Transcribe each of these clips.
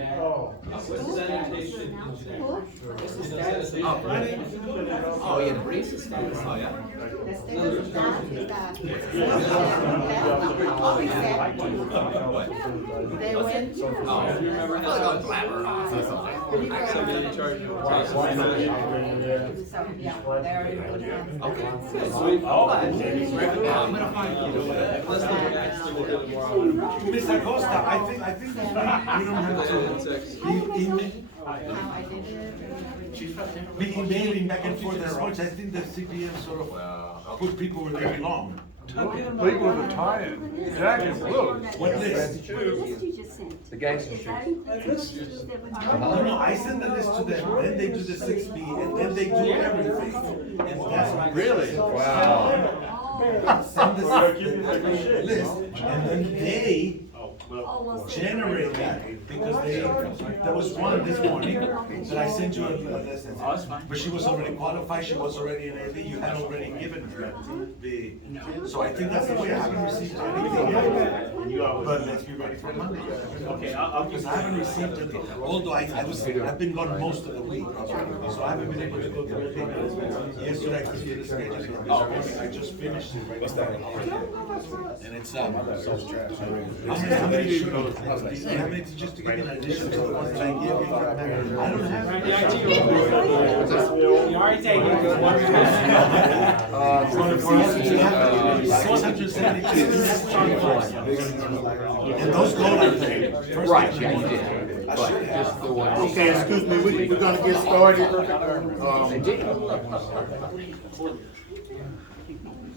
Oh. Oh, yeah, the racist status. Oh, yeah. They went. Oh, you remember how Blabber or something? Somebody in charge I'm gonna find you. Let's look at Mr. Costa, I think we don't have to be emailing back and forth as much. I think the CPM sort of put people where they belong. People with a tie-in. Jacket, look. What list? The gangster No, I send the list to them, then they do the 6B, and then they do everything. And that's my Really? Wow. Send the list, and then they generate that, because there was one this morning that I sent you a list, but she was already qualified, she was already in AV, you had already given her so I think that's the way. I haven't received anything yet, but let's be ready for Monday. Okay, Because I haven't received it, although I've been gone most of the week, so I haven't been able to go through it. Yesterday I couldn't get a schedule, I just finished it right now. And it's, how many should how many just to give an addition to the ones that I give you? I don't have You already taken it. 672. And those go like Right, yeah, you did. But just the one. Okay, excuse me, we're gonna get started. Oh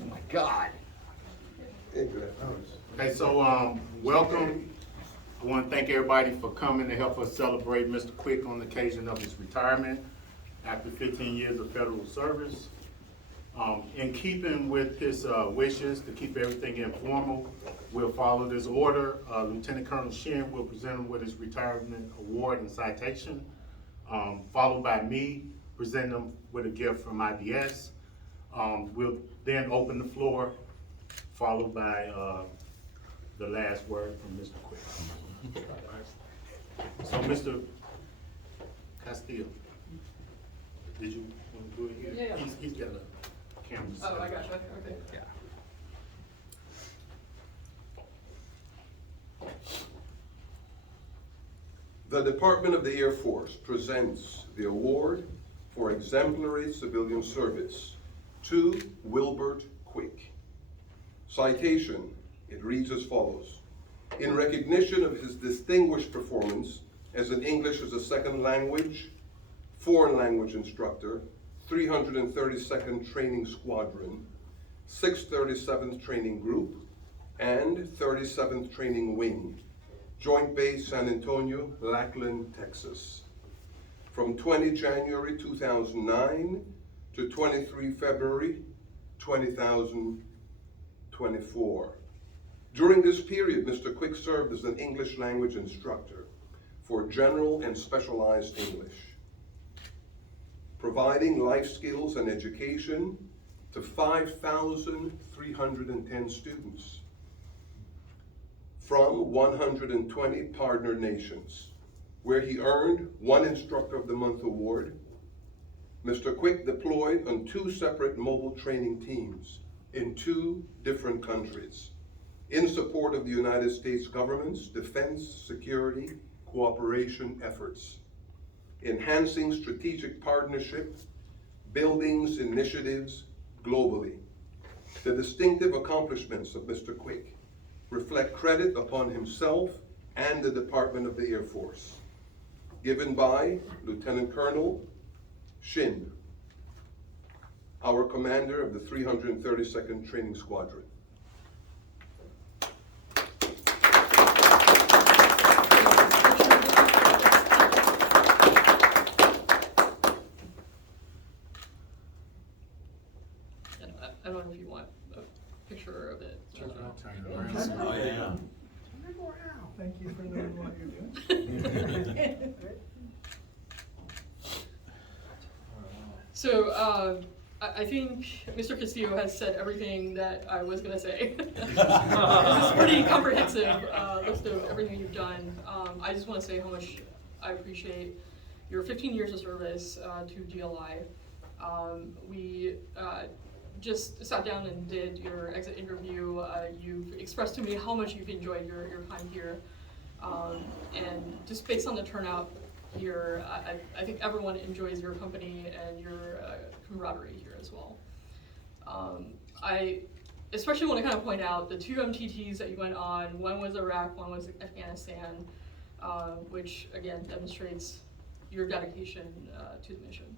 my God. Okay, so, welcome. I want to thank everybody for coming to help us celebrate Mr. Quick on the occasion of his retirement after 15 years of federal service. In keeping with his wishes to keep everything informal, we'll follow this order. Lieutenant Colonel Shin will present him with his retirement award and citation, followed by me presenting him with a gift from IBS. We'll then open the floor, followed by the last word from Mr. Quick. So, Mr. Castillo, did you want to do it here? Yeah. He's got a camera. Oh, I gotcha. Okay. Yeah. The Department of the Air Force presents the award for exemplary civilian service to Wilbert Quick. Citation, it reads as follows. In recognition of his distinguished performance as an English as a second language, foreign language instructor, 332nd Training Squadron, 637th Training Group, and 37th Training Wing, Joint Base San Antonio, Lackland, Texas. From 20 January 2009 to 23 February 2024. During this period, Mr. Quick served as an English language instructor for general and specialized English, providing life skills and education to 5,310 students from 120 partner nations, where he earned one Instructor of the Month award. Mr. Quick deployed on 2 separate mobile training teams in 2 different countries in support of the United States government's defense, security, cooperation efforts, enhancing strategic partnership, buildings, initiatives globally. The distinctive accomplishments of Mr. Quick reflect credit upon himself and the Department of the Air Force, given by Lieutenant Colonel Shin, our commander of the 332nd Training Squadron. I don't know if you want a picture of it. Oh, yeah. Thank you for doing what you're doing. So, I think Mr. Castillo has said everything that I was gonna say. This is a pretty comprehensive list of everything you've done. I just wanna say how much I appreciate your 15 years of service to GLI. We just sat down and did your exit interview. You've expressed to me how much you've enjoyed your time here. And just based on the turnout here, I think everyone enjoys your company and your camaraderie here as well. I especially want to kind of point out the 2 MTTs that you went on. One was Iraq, one was Afghanistan, which again demonstrates your dedication to the mission.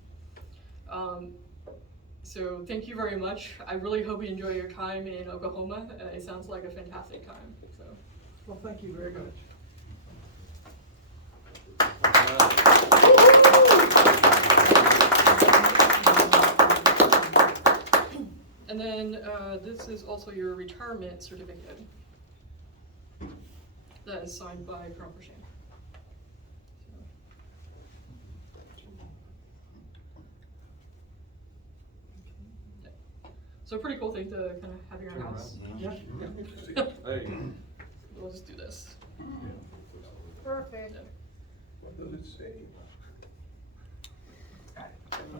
So thank you very much. I really hope you enjoy your time in Oklahoma. It sounds like a fantastic time. So. Well, thank you very much. And then this is also your retirement certificate that is signed by Colonel Pershan. So a pretty cool thing to kind of have in your house. Yeah. Hey. We'll just do this. Perfect. What does it say?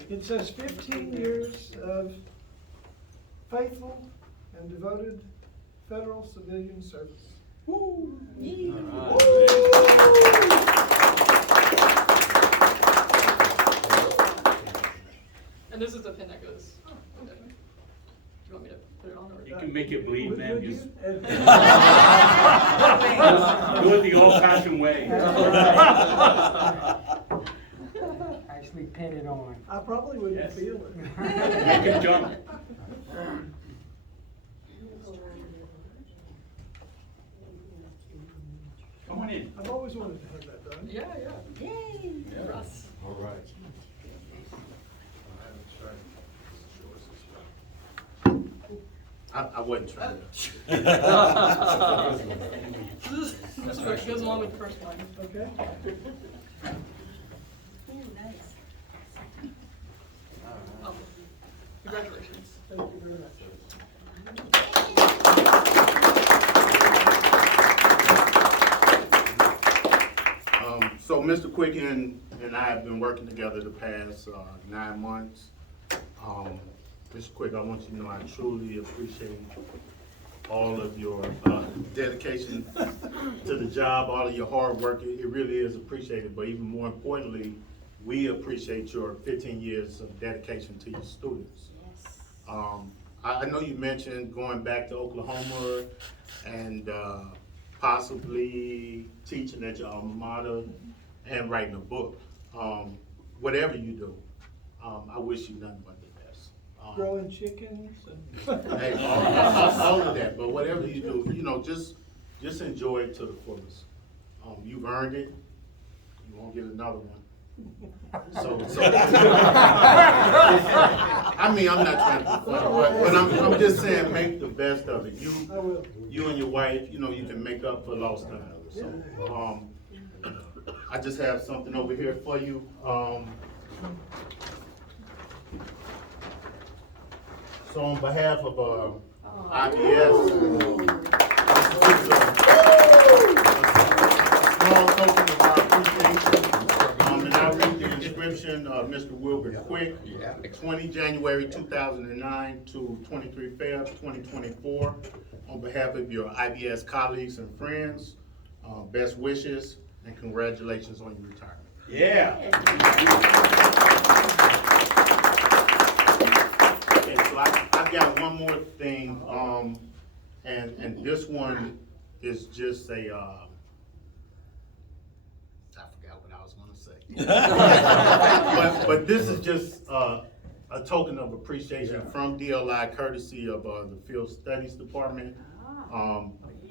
It says 15 years of faithful and devoted federal civilian service. Woo! And this is the pin that goes. Okay. Do you want me to put it on or? You can make it bleed, man. Would Just you? do it the old-fashioned way. Actually pin it on. I probably wouldn't Yes. feel it. Make it jump. Come on in. I've always wanted to have that done. Yeah, yeah. Yay! Russ. All right. I wasn't trying to. This is what goes along with the first one. Okay? Oh, congratulations. Thank you very much. So Mr. Quick and I have been working together the past 9 months. Mr. Quick, I want you to know I truly appreciate all of your dedication to the job, all of your hard work. It really is appreciated, but even more importantly, we appreciate your 15 years of dedication to your students. I know you mentioned going back to Oklahoma and possibly teaching at your alma mater and writing a book. Whatever you do, I wish you nothing but the best. Growing chickens and. Hey, all of that, but whatever you do, you know, just enjoy it to the fullest. You've earned it. You won't get another one. So I mean, I'm not trying to be funny, but I'm just saying, make the best of it. I will. You and your wife, you know, you can make up for lost time. So, I just have something over here for you. So on behalf of IBS, small token of our appreciation, and I'll read the inscription of Mr. Wilbert Quick, 20 January 2009 to 23 Feb 2024. On behalf of your IBS colleagues and friends, best wishes and congratulations on your retirement. Yeah. Okay, so I've got one more thing, and this one is just a, I forgot what I was gonna say. But this is just a token of appreciation from DLI, courtesy of the Field Studies Department.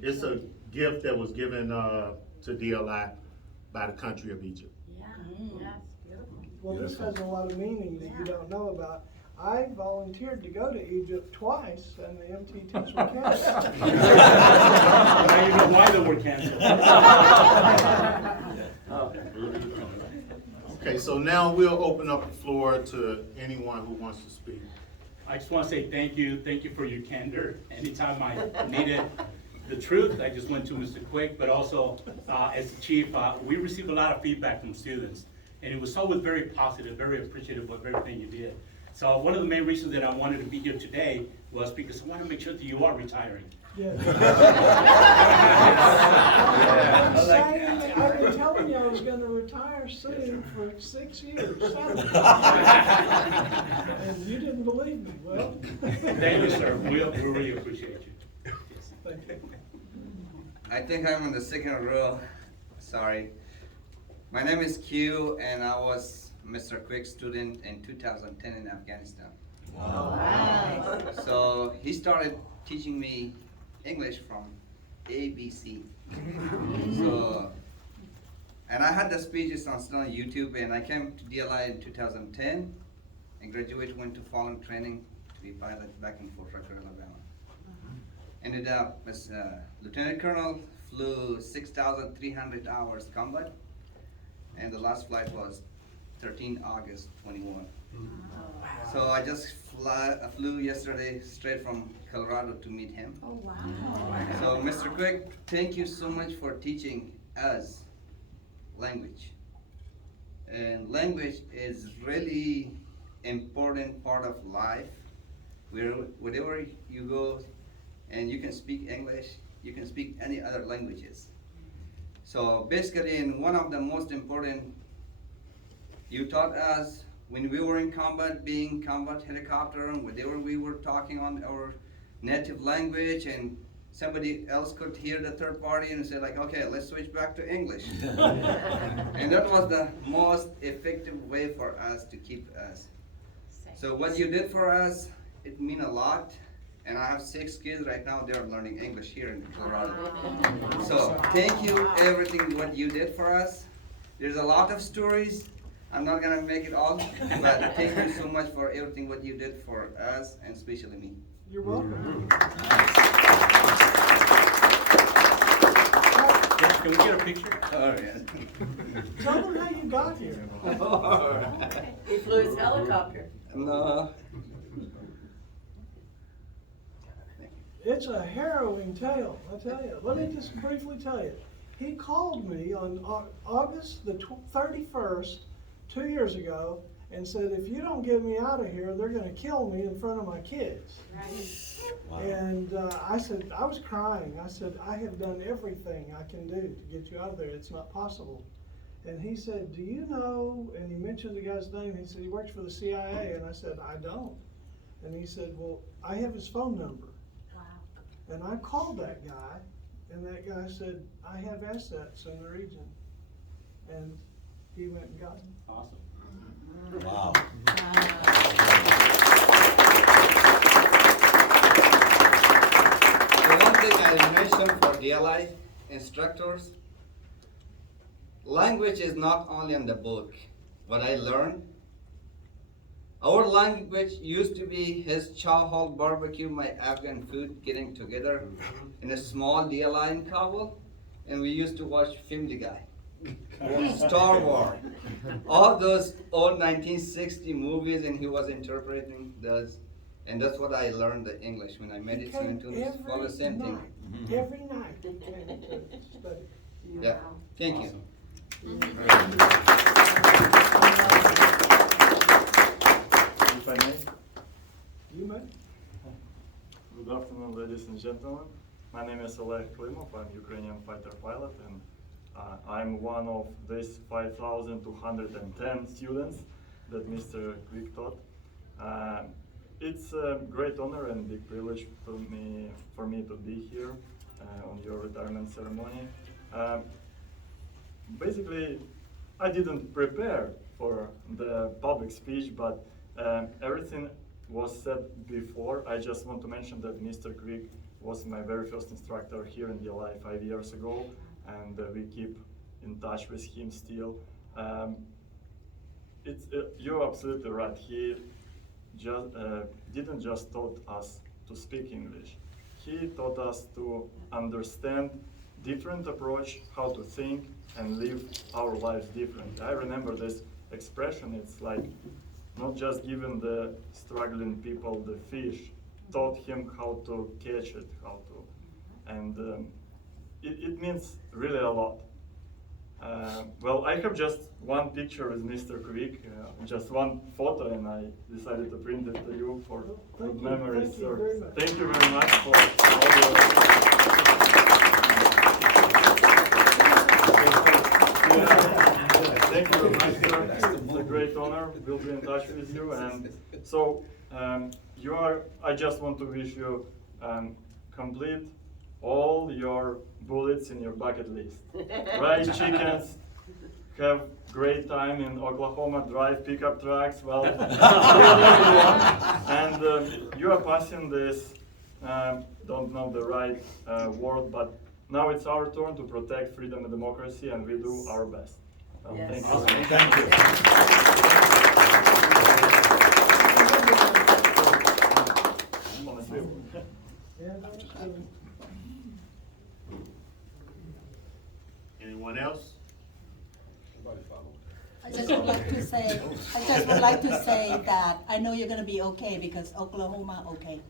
It's a gift that was given to DLI by the country of Egypt. Well, this has a lot of meaning that you don't know about. I volunteered to go to Egypt twice, and the MTTs were canceled. Now you know why they were canceled. Okay, so now we'll open up the floor to anyone who wants to speak. I just want to say thank you for your candor. Anytime I needed the truth, I just went to Mr. Quick, but also as the chief, we received a lot of feedback from students, and it was always very positive, very appreciative of everything you did. So one of the main reasons that I wanted to be here today was because I want to make sure that you are retiring. Yeah. Yeah. I've been telling you I was gonna retire soon for 6 years. And you didn't believe me, well. Thank you, sir. We really appreciate you. Thank you. I think I'm on the second row. Sorry. My name is Q, and I was Mr. Quick's student in 2010 in Afghanistan. Wow. So he started teaching me English from ABC. So, and I had the speeches still on YouTube, and I came to DLI in 2010 and graduated, went to following training to be pilot back in Fort Rucker, Alabama. Ended up as Lieutenant Colonel, flew 6,300 hours combat, and the last flight was 13 August 21. So I just flew yesterday straight from Colorado to meet him. Oh, wow. So Mr. Quick, thank you so much for teaching us language. And language is really important part of life. Wherever you go and you can speak English, you can speak any other languages. So basically, in one of the most important, you taught us when we were in combat, being combat helicopter, and whenever we were talking on our native language, and somebody else could hear the third party and say like, okay, let's switch back to English. And that was the most effective way for us to keep us. So what you did for us, it mean a lot. And I have 6 kids right now, they're learning English here in Colorado. So thank you everything what you did for us. There's a lot of stories. I'm not gonna make it all, but thank you so much for everything what you did for us, and especially me. You're welcome. Can we get a picture? Oh, yeah. Tell them how you got here. He flew his helicopter. No. It's a harrowing tale, I tell you. Let me just briefly tell you. He called me on August the 31st, 2 years ago, and said, if you don't get me out of here, they're gonna kill me in front of my kids. Right. And I said, I was crying. I said, I have done everything I can do to get you out of there. It's not possible. And he said, do you know, and he mentioned the guy's name, he said he works for the CIA, and I said, I don't. And he said, well, I have his phone number. Wow. And I called that guy, and that guy said, I have assets in the region. And he went and got him. Awesome. Wow. So one thing I mentioned for DLI instructors, language is not only in the book. What I learned, our language used to be his chow hall barbecue, my Afghan food, getting together in a small DLI in Kabul, and we used to watch Family Guy, Star Wars, all those old 1960 movies, and he was interpreting those, and that's what I learned the English when I made it in Tunis. Follow the same thing. Every night he came to study. Yeah, thank you. If I may. You may. Good afternoon, ladies and gentlemen. My name is Oleg Klimov. I'm Ukrainian fighter pilot, and I'm one of these 5,210 students that Mr. Quick taught. It's a great honor and big privilege for me to be here on your retirement ceremony. Basically, I didn't prepare for the public speech, but everything was said before. I just want to mention that Mr. Quick was my very first instructor here in DLI 5 years ago, and we keep in touch with him still. You're absolutely right. He just didn't just taught us to speak English. He taught us to understand different approach, how to think and live our lives differently. I remember this expression. It's like not just giving the struggling people the fish, taught him how to catch it, and it means really a lot. Well, I have just one picture with Mr. Quick, just one photo, and I decided to print it to you for good memories. Thank you very much. Thank you very much for all Thank you very much, sir. It's a great honor. We'll be in touch with you. And so, I just want to wish you complete all your bullets in your bucket list. Ride chickens, have great time in Oklahoma, drive pickup trucks, well, and you are passing this, don't know the right word, but now it's our turn to protect freedom and democracy, and we do our best. Yes. Thank you. Awesome. Thank you. Yeah, that's good. Anyone else? I just would like to say that I know you're gonna be okay because Oklahoma okay.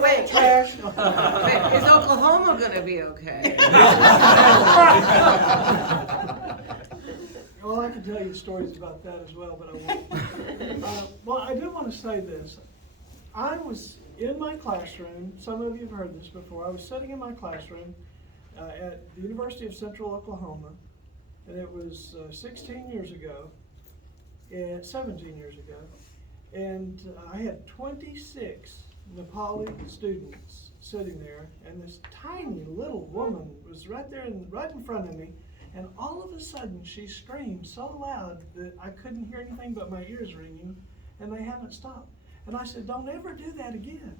Wait, Trash. Is Oklahoma gonna be okay? Well, I can tell you stories about that as well, but I won't. Well, I do want to say this. I was in my classroom, some of you have heard this before, I was sitting in my classroom at the University of Central Oklahoma, and it was 16 years ago, and 17 years ago, and I had 26 Nepali students sitting there, and this tiny little woman was right there, right in front of me, and all of a sudden she screamed so loud that I couldn't hear anything but my ears ringing, and they haven't stopped. And I said, "Don't ever do that again."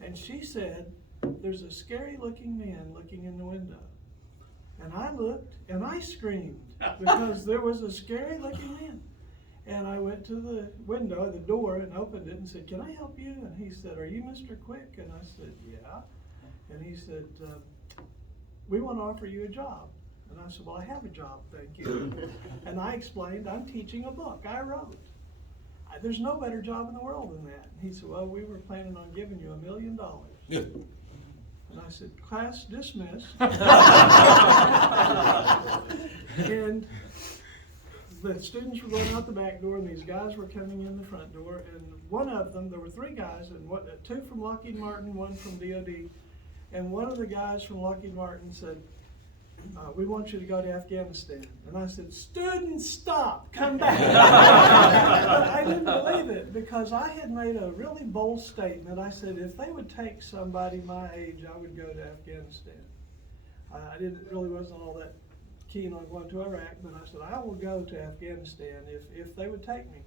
And she said, "There's a scary looking man looking in the window." And I looked and I screamed because there was a scary looking man. And I went to the window, the door, and opened it and said, "Can I help you?" And he said, "Are you Mr. Quick?" And I said, "Yeah." And he said, "We want to offer you a job." And I said, "Well, I have a job, thank you." And I explained, "I'm teaching a book I wrote. There's no better job in the world than that." And he said, "Well, we were planning on giving you $1 million. And I said, "Class dismissed." And the students were going out the back door, and these guys were coming in the front door. And one of them, there were 3 guys, and two from Lockheed Martin, one from DOD. And one of the guys from Lockheed Martin said, "We want you to go to Afghanistan." And I said, "Students, stop, come back." But I didn't believe it because I had made a really bold statement. I said, if they would take somebody my age, I would go to Afghanistan. I wasn't all that keen on going to Iraq, but I said, I will go to Afghanistan if they would take me.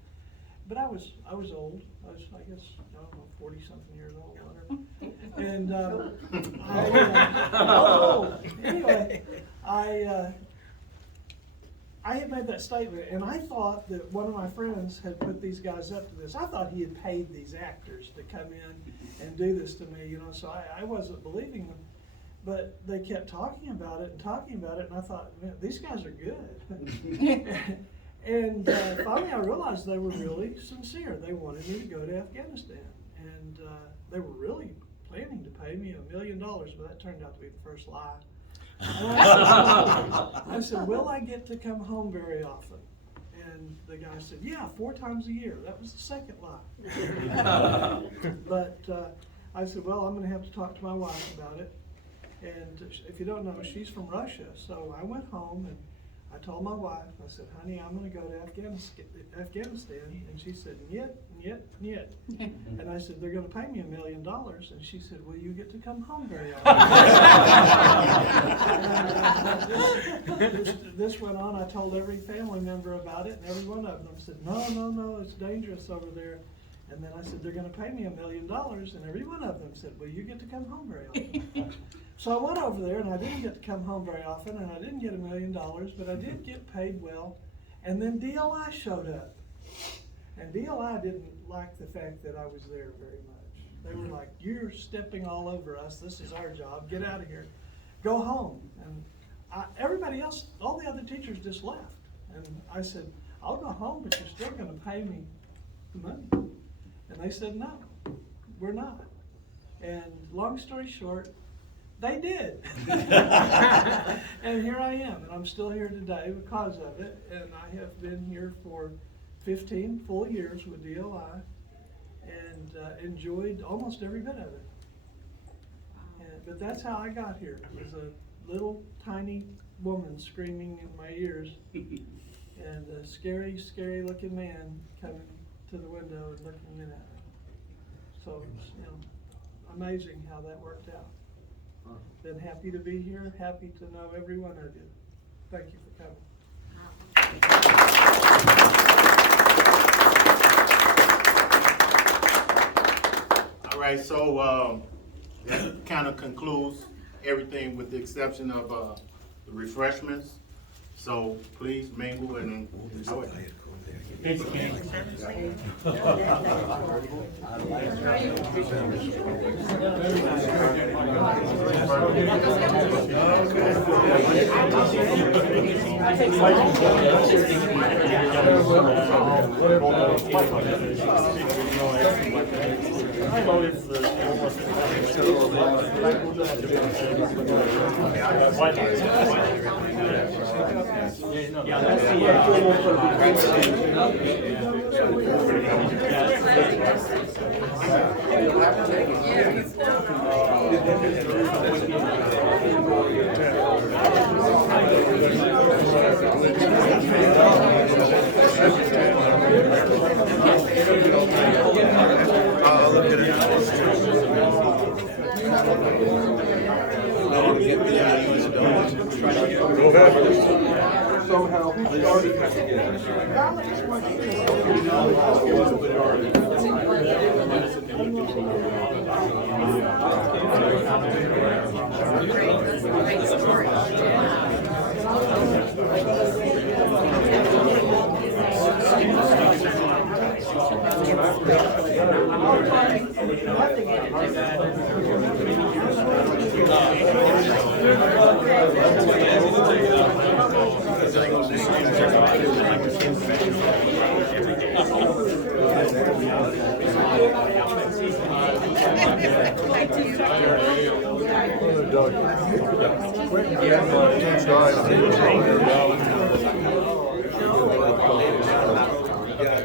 But I was old. I guess, I don't know, 40-something years old, whatever. And I was old. Anyway, I had made that statement, and I thought that one of my friends had put these guys up to this. I thought he had paid these actors to come in and do this to me, so I wasn't believing them. But they kept talking about it, and I thought, man, these guys are good. And finally I realized they were really sincere. They wanted me to go to Afghanistan. And they were really planning to pay me $1 million, but that turned out to be the first lie. And I said, "Will I get to come home very often?" And the guy said, "Yeah, 4 times a year." That was the second lie. But I said, "Well, I'm going to have to talk to my wife about it." And if you don't know, she's from Russia. So I went home and I told my wife, I said, "Honey, I'm going to go to Afghanistan." And she said, "Niet, niet, niet." And I said, "They're going to pay me $1 million." And she said, "Well, you get to come home very often." This went on. I told every family member about it, and every one of them said, No, it's dangerous over there." And then I said, "They're going to pay me $1 million." And every one of them said, "Well, you get to come home very often." So I went over there, and I didn't get to come home very often, and I didn't get $1 million, but I did get paid well. And then DLI showed up. And DLI didn't like the fact that I was there very much. They were like, "You're stepping all over us. This is our job. Get out of here. Go home." And everybody else, all the other teachers just left. And I said, I'll go home, but you're still gonna pay me the money. And they said, no, we're not. And long story short, they did. And here I am, and I'm still here today because of it. And I have been here for 15 full years with DOI and enjoyed almost every bit of it. But that's how I got here, as a little tiny woman screaming in my ears and a scary, scary looking man coming to the window and looking in at me. So it's, amazing how that worked out. Been happy to be here, happy to know every one of you. Thank you for coming. All right, so that kind of concludes everything with the exception of the refreshments. So please mingle and enjoy. Thanks, Ken. Yeah, that's Somehow we started.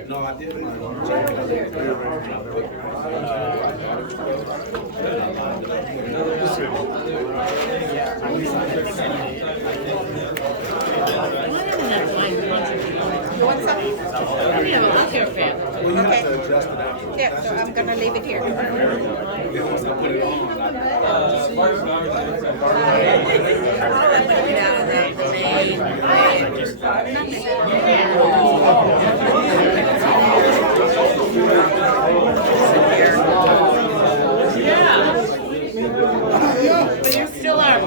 No, I did. What's up? We have a look here, fan. Well, you have to adjust it after. Yeah, so I'm gonna leave it here. Put it on. But you still are.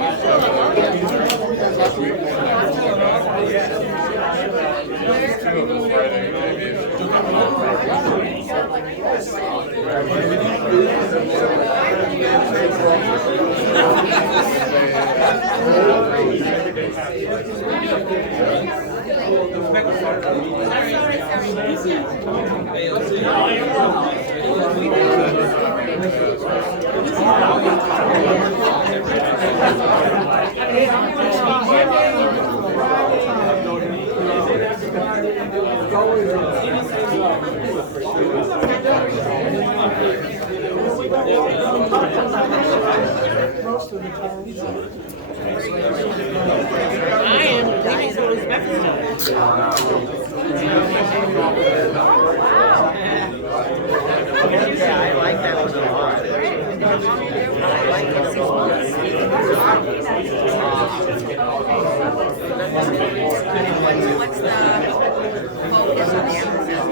Most of the time. I am dying to respect Yeah, I like that one a lot. I like it 6 months. What's the focus on the episode?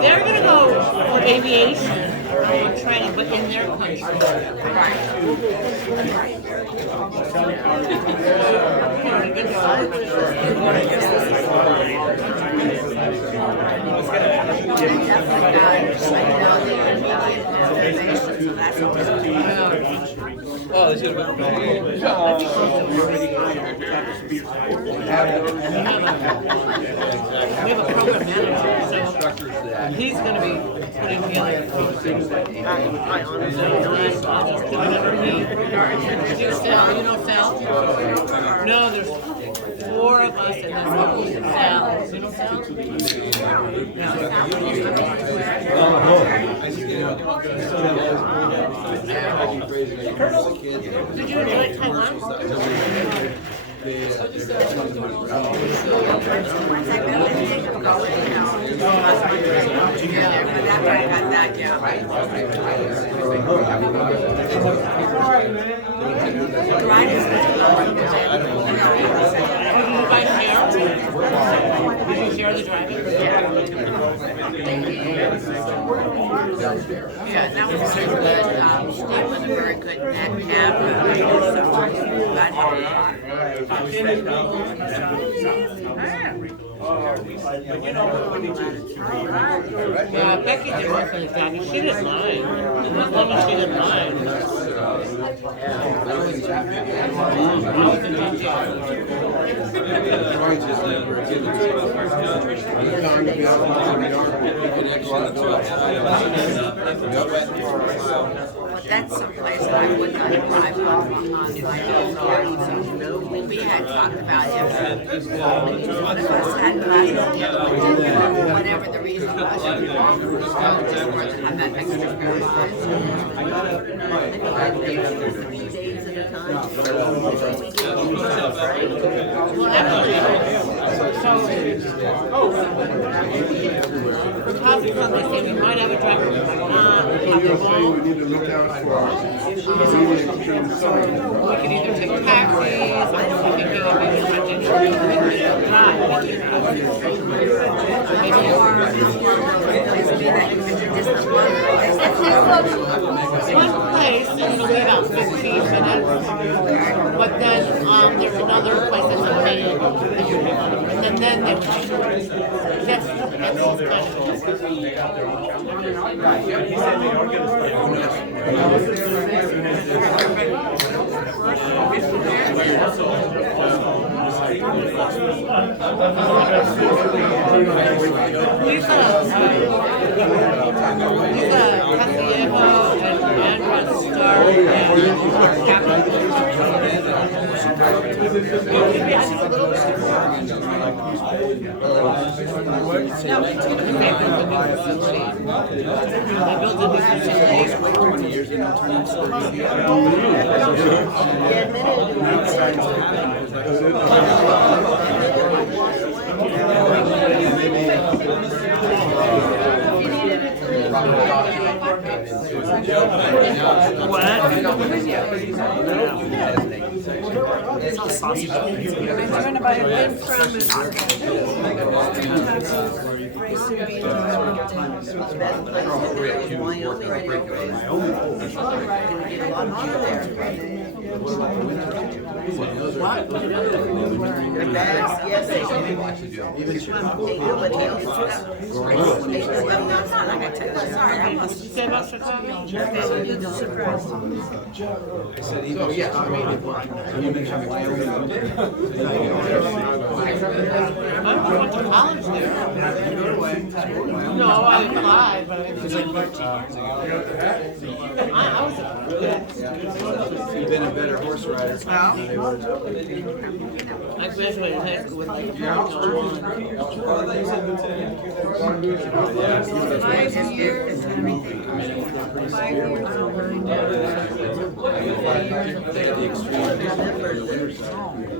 They're gonna go for aviation training, but in their country. Oh, is it about We have a program manager, so he's gonna be putting together. I honestly don't know. Sal, you know Sal? No, there's 4 of us and then Sal. You know Sal? Did you enjoy Taiwan? Did you share the driving? Yeah, that was very good. Steve was a very good neck nap. Yeah, Becky did work on the job. She didn't mind. As long as she didn't mind. That's someplace that I would not drive on my own. So we had talked about if one of us had glasses, whatever the reason was, just worth to have that extra pair of eyes. 3 days at a time. Well, actually, we're talking about this, we might have a driver, we might not, we need to look out for. We can either take taxis, or we can maybe drive. One place, and it'll be about 15 minutes, but then there's another place that's okay, and then they come. That's No, I applied, but it was like 13 years ago. I was You've been a better horse rider. I graduated high school with like 5 years and everything. 5 years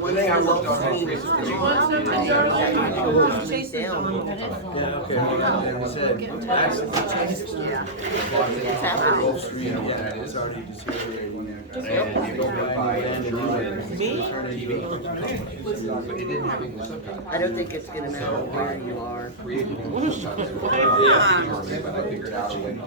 One thing I worked on it's already deteriorating. And you go by and I don't think it's gonna matter where you are. But I figured out a way to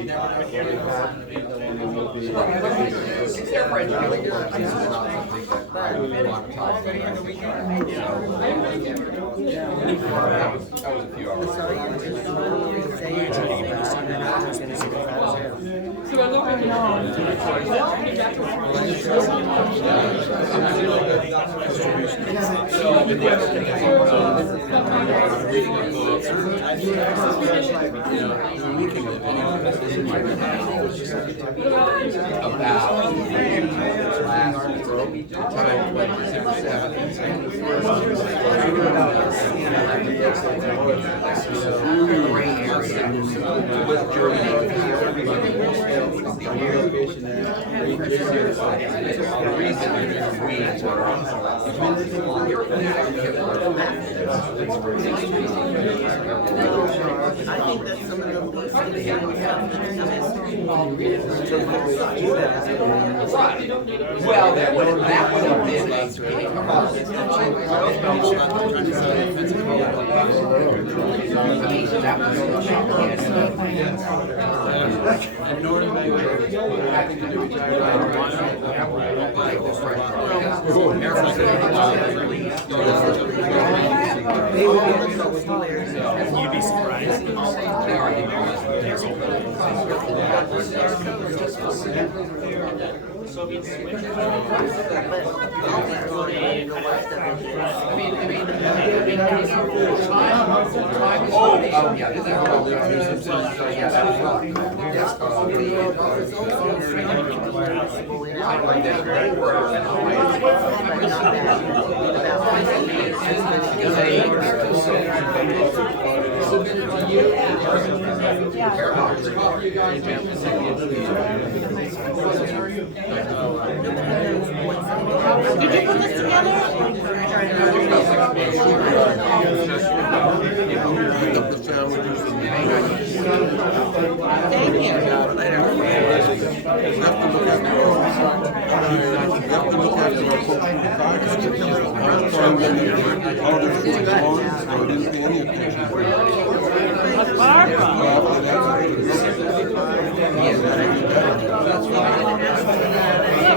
I think that's some of the least Well, that would have been You'd be surprised. Did you put this together? Thank you.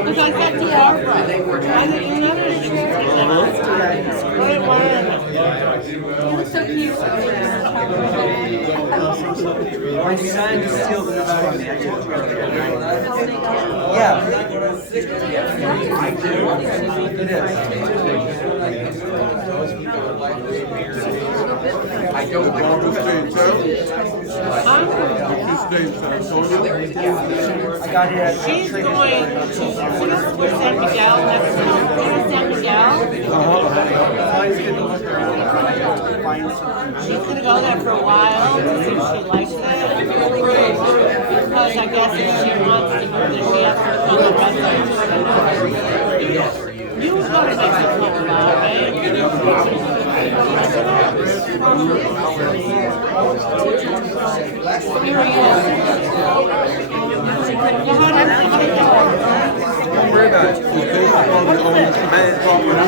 Look, I got the Arbor. I didn't know that. You look so cute. My son steals the about me. Yeah. It is. I don't want to stay in town. If you stay in San Antonio. I got it at She's going to San Miguel next month. San Miguel. She's going to go there for a while to see if she likes it. Because I guess if she wants to move there, she has to become a resident. You go to Mexico, right? Don't worry about it.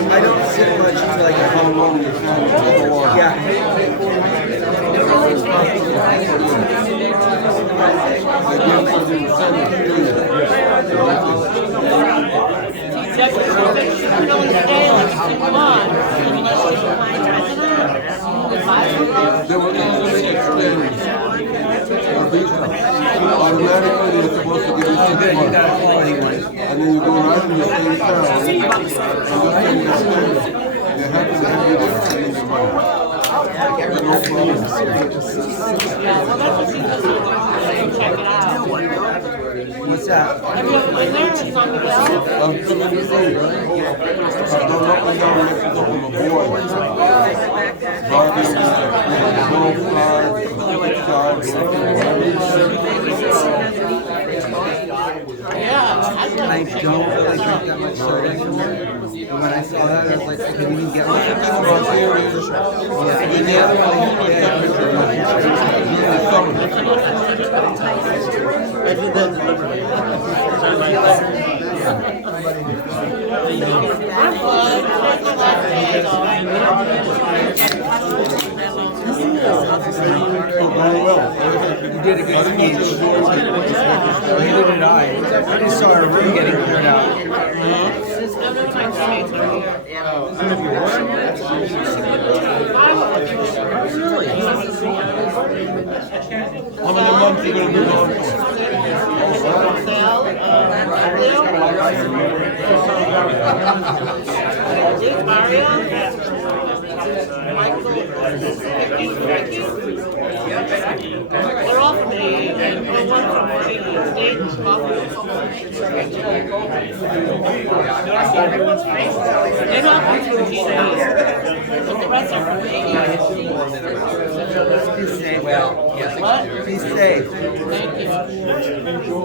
I don't sit much until I get home. Yeah. Automatically, they're supposed to give you 6 months. And then you go right in the same town. And you have to have your destiny in your mind. No problem. Check it out. What's that? Have you ever been there? She's on Miguel? I'm coming to see you. I've gone up and down Mexico from a boy. Driving, both sides, Yeah. I don't really drink that much soda. And when I saw that, I was like, I couldn't even get one. And the other one, you did a good speech. I just saw a room getting cleared out. How many months are you gonna be gone They're all from Haiti, and one from Washington State and they're not from Haiti, but the rest are from Haiti. Well, What? be safe. Thank you.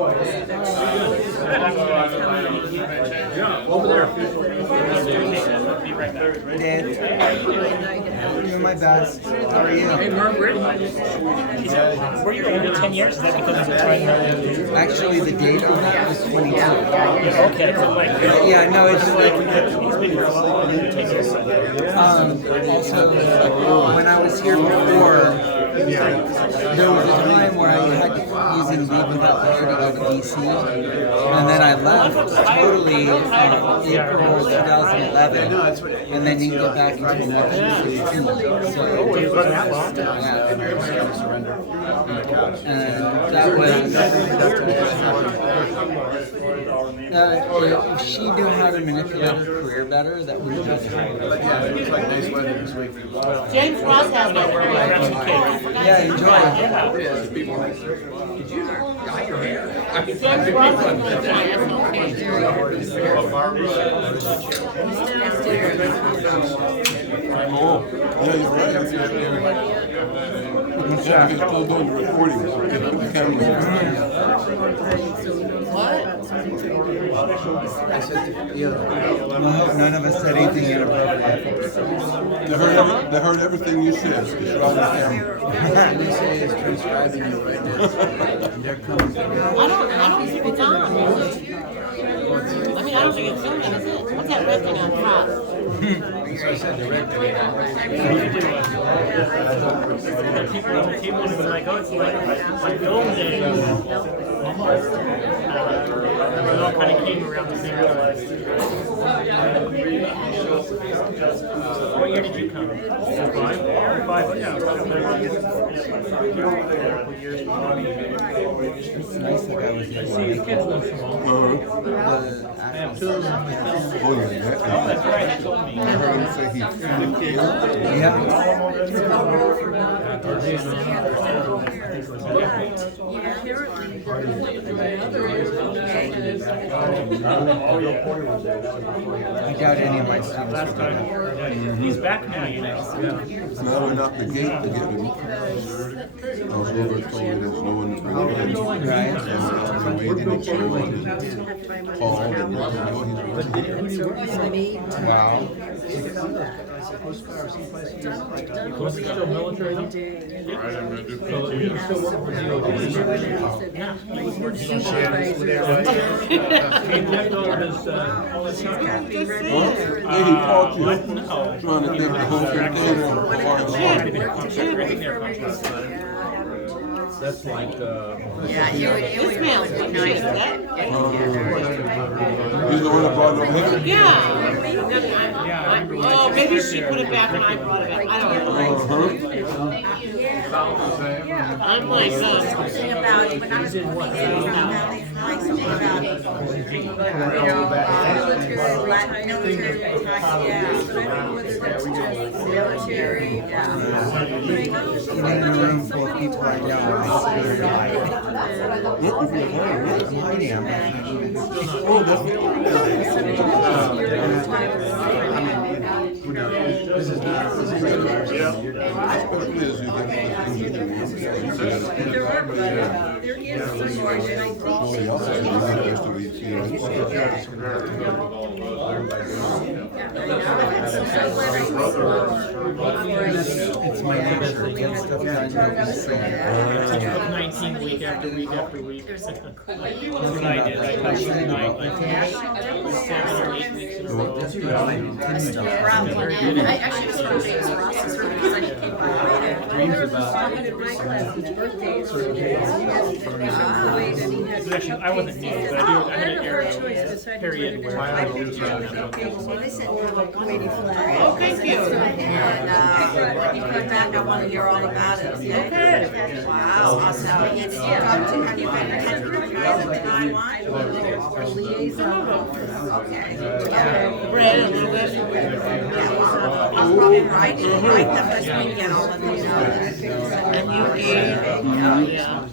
Over there. Dad, doing my best. How are you? Hey, Margaret. Were you going to be 10 years? Is that because it's trying Actually, the date on that was 22. Okay, so like. Yeah, no, it's like. He's been here a long 10 years. Also, when I was here before, there was a time where I had to using leave without pay to go to DC, and then I left totally April 2011, and then didn't get back until March 2016. So, and that was. If she knew how to manipulate her career better, that would have been great. Yeah, it looks like nice weather this week. James Ross has no career. Yeah, enjoy. Did you dye your hair? I mean, James Ross has no Oh, yeah, you're right. Yeah, you're still doing the recording. The camera. I hope none of us said anything inappropriate. They heard everything you said. It's right on camera. You say is transcribing you right now. They're coming. I don't think it's on. I mean, I don't think it's on, is it? What's that red thing on top? So I said the red thing. People would be like, oh, it's like film day. We all kind of came around the same time. What year did you come? 5? Yeah. It's nice that I was here. The actual Oh, yeah, that's right. I heard him say he I doubt any of my students would do that. He's back now, you know. Now I went out the gate to get him. I was over told me there's no one to bring him in. Right. And I was waiting and someone and called and let him know he's working. Wow. Was he still military though? So he was still working for DOD? Yeah, he was working. He left all his time? Yeah, he called you, trying to think the whole thing over. That's like, Yeah, this man was nice. He's the one that brought it over. Yeah. Oh, maybe she put it back and I brought it back. I don't know. I'm like, Something about when I was in what? Like something about black military, yeah. But I don't know whether that's just military, Even in a room full of people right down there. It's my nature to get stuff done. 19 week after week after week. That's what I did. I touched the night like 7 or 8 weeks in a row. I actually was from James Ross's room because I came by later. Dreams about Actually, I wasn't needed, but I had an arrow period where I Oh, thank you. And, you come back, I wanna hear all about it, okay? Wow, awesome. And did you talk to, have you been to guys in Taiwan? Okay. Yeah. Bread a little bit. I'll probably write the first weekend, I'll let them know. And you gave, yeah.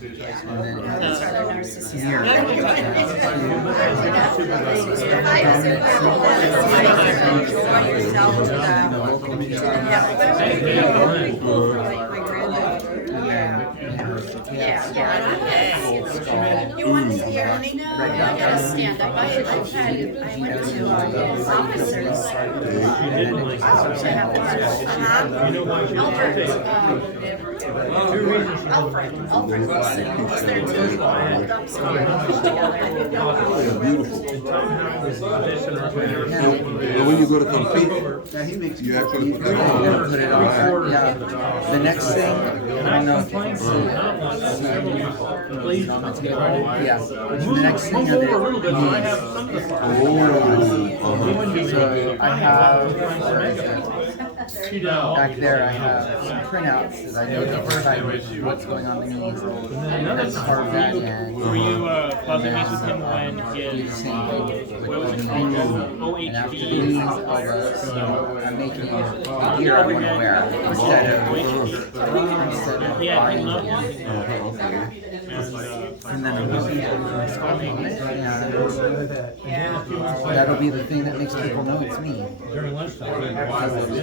You want to see Ernie? No, I gotta stand up. I went to officers. Alfred Wilson. He's there too. Hold up some And when you go to compete, you actually put that on. Put it on. Yeah. The next thing, I don't know if you can see. Yeah. The next thing are the So I have, back there I have some printouts that I know what's going on in the knees. And carve that in. Were you buzzing me with him when his OHB? I'm making the gear I want to wear instead of buying it. And then I'm looking at that'll be the thing that makes people know it's me. During lunchtime.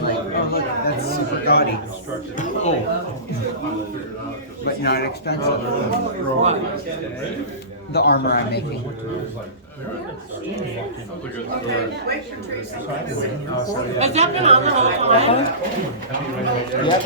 Like, oh look, that's super gaudy. Oh. But not expensive. The armor I'm making. Has that been on the whole time? Yep.